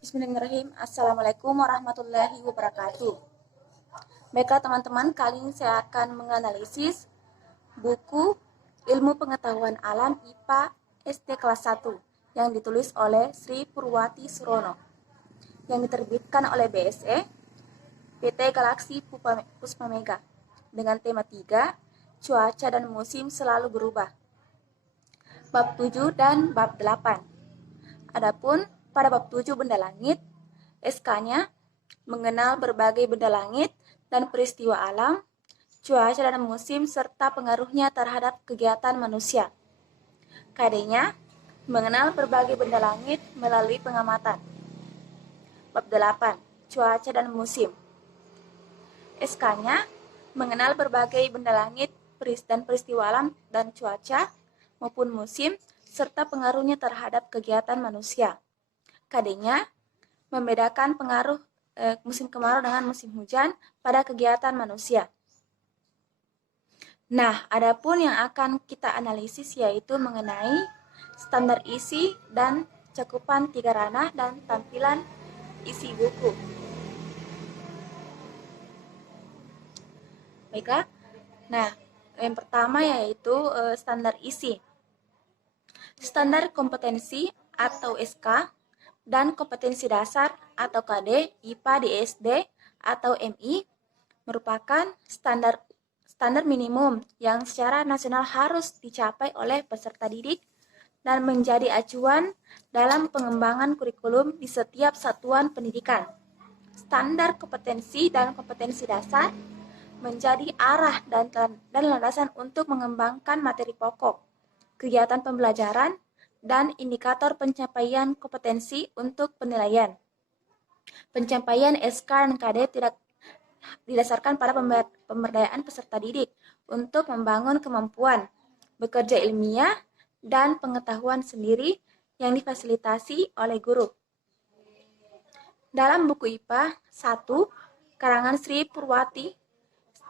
Bismillahirrahmanirrahim. Assalamualaikum warahmatullahi wabarakatuh. Baiklah teman-teman, kali ini saya akan menganalisis buku Ilmu Pengetahuan Alam IPA SD kelas 1 yang ditulis oleh Sri Purwati Surono yang diterbitkan oleh BSE PT Galaksi Puspa Mega dengan tema 3, cuaca dan musim selalu berubah. Bab 7 dan bab 8. Adapun pada bab 7 benda langit, SK-nya mengenal berbagai benda langit dan peristiwa alam, cuaca dan musim serta pengaruhnya terhadap kegiatan manusia. KD-nya mengenal berbagai benda langit melalui pengamatan. Bab 8, cuaca dan musim. SK-nya mengenal berbagai benda langit dan peristiwa alam dan cuaca maupun musim serta pengaruhnya terhadap kegiatan manusia. KD-nya membedakan pengaruh musim kemarau dengan musim hujan pada kegiatan manusia. Nah, adapun yang akan kita analisis yaitu mengenai standar isi dan cakupan 3 ranah dan tampilan isi buku. Baiklah. Nah, yang pertama yaitu standar isi. Standar kompetensi atau SK dan kompetensi dasar atau KD IPA di SD atau MI merupakan standar minimum yang secara nasional harus dicapai oleh peserta didik dan menjadi acuan dalam pengembangan kurikulum di setiap satuan pendidikan. Standar kompetensi dan kompetensi dasar menjadi arah dan landasan untuk mengembangkan materi pokok, kegiatan pembelajaran, dan indikator pencapaian kompetensi untuk penilaian. Pencapaian SK dan KD tidak didasarkan pada pemberdayaan peserta didik untuk membangun kemampuan bekerja ilmiah dan pengetahuan sendiri yang difasilitasi oleh guru. Dalam buku IPA 1 karangan Sri Purwati,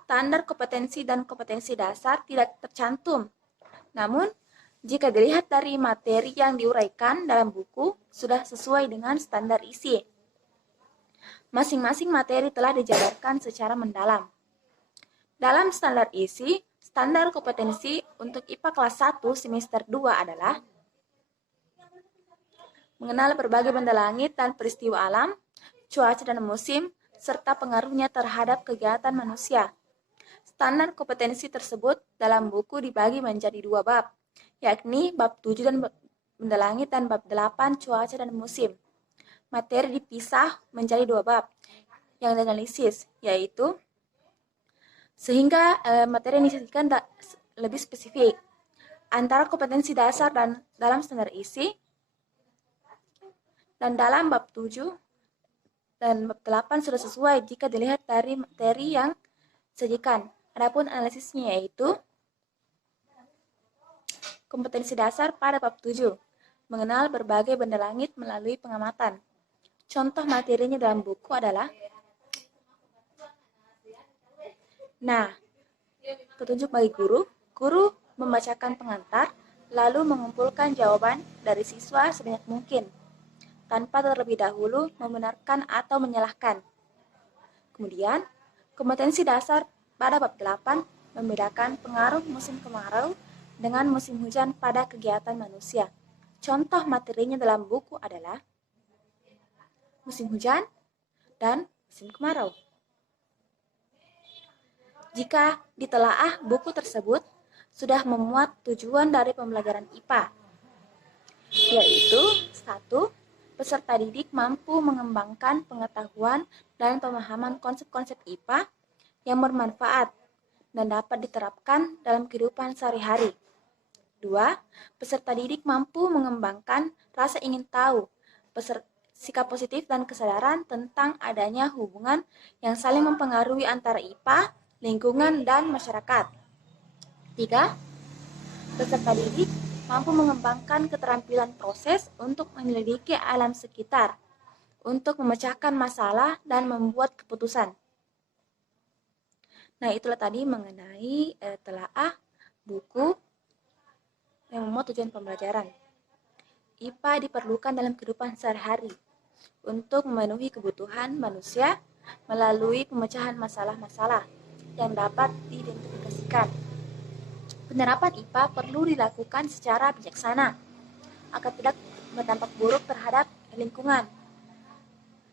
standar kompetensi dan kompetensi dasar tidak tercantum. Namun, jika dilihat dari materi yang diuraikan dalam buku, sudah sesuai dengan standar isi. Masing-masing materi telah dijabarkan secara mendalam. Dalam standar isi, standar kompetensi untuk IPA kelas 1 semester 2 adalah mengenal berbagai benda langit dan peristiwa alam, cuaca dan musim, serta pengaruhnya terhadap kegiatan manusia. Standar kompetensi tersebut dalam buku dibagi menjadi 2 bab, yakni bab 7 dan benda langit dan bab 8 cuaca dan musim. Materi dipisah menjadi 2 bab yang dianalisis, yaitu sehingga materi yang disajikan lebih spesifik antara kompetensi dasar dan dalam standar isi, dan dalam bab 7 dan bab 8 sudah sesuai jika dilihat dari materi yang disajikan. Adapun analisisnya yaitu kompetensi dasar pada bab 7, mengenal berbagai benda langit melalui pengamatan. Contoh materinya dalam buku adalah, petunjuk bagi guru membacakan pengantar, lalu mengumpulkan jawaban dari siswa sebanyak mungkin, tanpa terlebih dahulu membenarkan atau menyalahkan. Kemudian, kompetensi dasar pada bab 8 membedakan pengaruh musim kemarau dengan musim hujan pada kegiatan manusia. Contoh materinya dalam buku adalah musim hujan dan musim kemarau. Jika ditelaah buku tersebut sudah memuat tujuan dari pembelajaran IPA, yaitu 1. Peserta didik mampu mengembangkan pengetahuan dan pemahaman konsep-konsep IPA yang bermanfaat dan dapat diterapkan dalam kehidupan sehari-hari. 2. Peserta didik mampu mengembangkan rasa ingin tahu, sikap positif dan kesadaran tentang adanya hubungan yang saling mempengaruhi antara IPA, lingkungan, dan masyarakat. 3. Peserta didik mampu mengembangkan keterampilan proses untuk menyelidiki alam sekitar, untuk memecahkan masalah dan membuat keputusan. Nah, itulah tadi mengenai telaah buku yang memuat tujuan pembelajaran. IPA diperlukan dalam kehidupan sehari-hari. untuk memenuhi kebutuhan manusia melalui pemecahan masalah-masalah yang dapat diidentifikasikan. Penerapan IPA perlu dilakukan secara bijaksana agar tidak berdampak buruk terhadap lingkungan.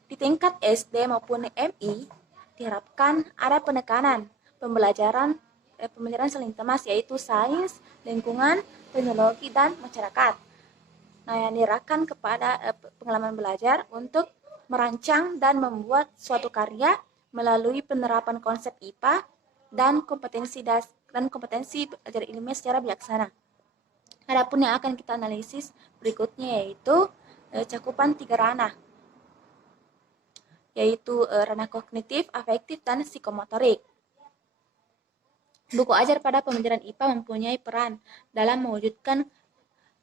Di tingkat SD maupun MI diharapkan ada penekanan pembelajaran selintas yaitu sains, lingkungan, teknologi, dan masyarakat. Nah, yang diarahkan kepada pengalaman belajar untuk merancang dan membuat suatu karya melalui penerapan konsep IPA dan kompetensi belajar ilmiah secara bijaksana. Adapun yang akan kita analisis berikutnya yaitu cakupan 3 ranah, yaitu ranah kognitif, afektif, dan psikomotorik. Buku ajar pada pembelajaran IPA mempunyai peran dalam mewujudkan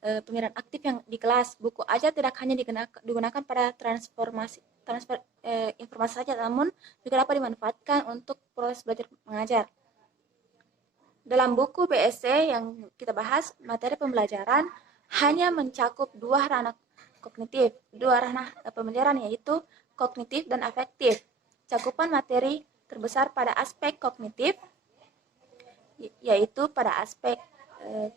pemikiran aktif yang di kelas. Buku ajar tidak hanya digunakan pada transfer informasi saja, namun juga dapat dimanfaatkan untuk proses belajar mengajar. Dalam buku BSC yang kita bahas, materi pembelajaran hanya mencakup 2 ranah kognitif, 2 ranah pembelajaran yaitu kognitif dan afektif. Cakupan materi terbesar pada aspek kognitif yaitu pada aspek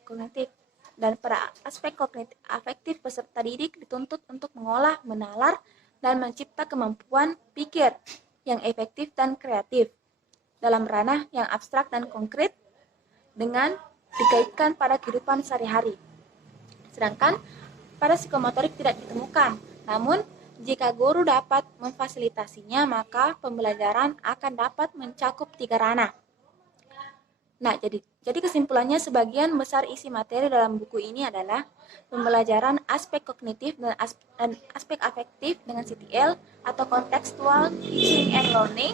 kognitif, dan pada aspek kognitif afektif peserta didik dituntut untuk mengolah, menalar, dan mencipta kemampuan pikir yang efektif dan kreatif dalam ranah yang abstrak dan konkret dengan dikaitkan pada kehidupan sehari-hari. Sedangkan pada psikomotorik tidak ditemukan. Namun, jika guru dapat memfasilitasinya, maka pembelajaran akan dapat mencakup 3 ranah. Nah, jadi kesimpulannya sebagian besar isi materi dalam buku ini adalah pembelajaran aspek kognitif dan aspek afektif dengan CTL atau contextual teaching and learning,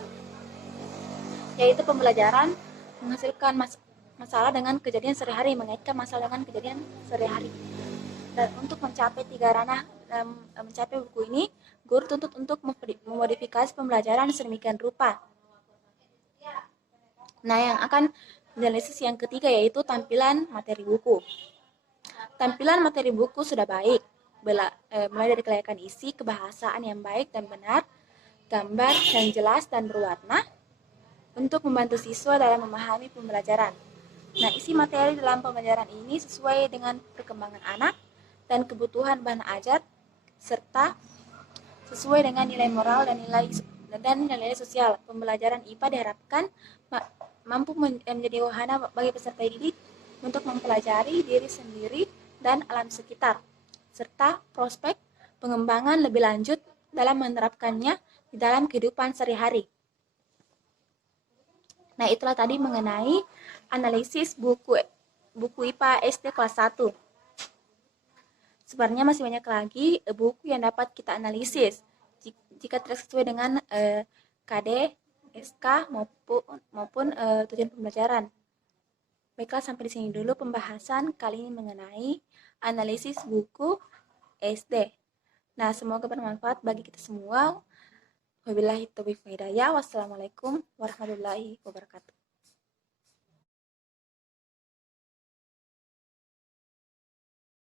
yaitu pembelajaran menghasilkan masalah dengan kejadian sehari-hari, mengaitkan masalah dengan kejadian sehari-hari. Dan untuk mencapai 3 ranah mencapai buku ini, guru tuntut untuk memodifikasi pembelajaran sedemikian rupa. Nah, yang akan analisis yang ketiga yaitu tampilan materi buku. Tampilan materi buku sudah baik, mulai dari kelayakan isi, kebahasaan yang baik dan benar, gambar yang jelas dan berwarna, untuk membantu siswa dalam memahami pembelajaran. Nah, isi materi dalam pembelajaran ini sesuai dengan perkembangan anak dan kebutuhan bahan ajar, serta sesuai dengan nilai moral dan nilai sosial. Pembelajaran IPA diharapkan mampu menjadi wahana bagi peserta didik untuk mempelajari diri sendiri dan alam sekitar, serta prospek pengembangan lebih lanjut dalam menerapkannya di dalam kehidupan sehari-hari. Nah, itulah tadi mengenai analisis buku IPA SD kelas 1. Sebenarnya masih banyak lagi buku yang dapat kita analisis jika tidak sesuai dengan KD, SK maupun tujuan pembelajaran. Baiklah, sampai di sini dulu pembahasan kali ini mengenai analisis buku SD. Nah, semoga bermanfaat bagi kita semua. Wabillahi taufiq wal hidayah. Wassalamualaikum warahmatullahi wabarakatuh.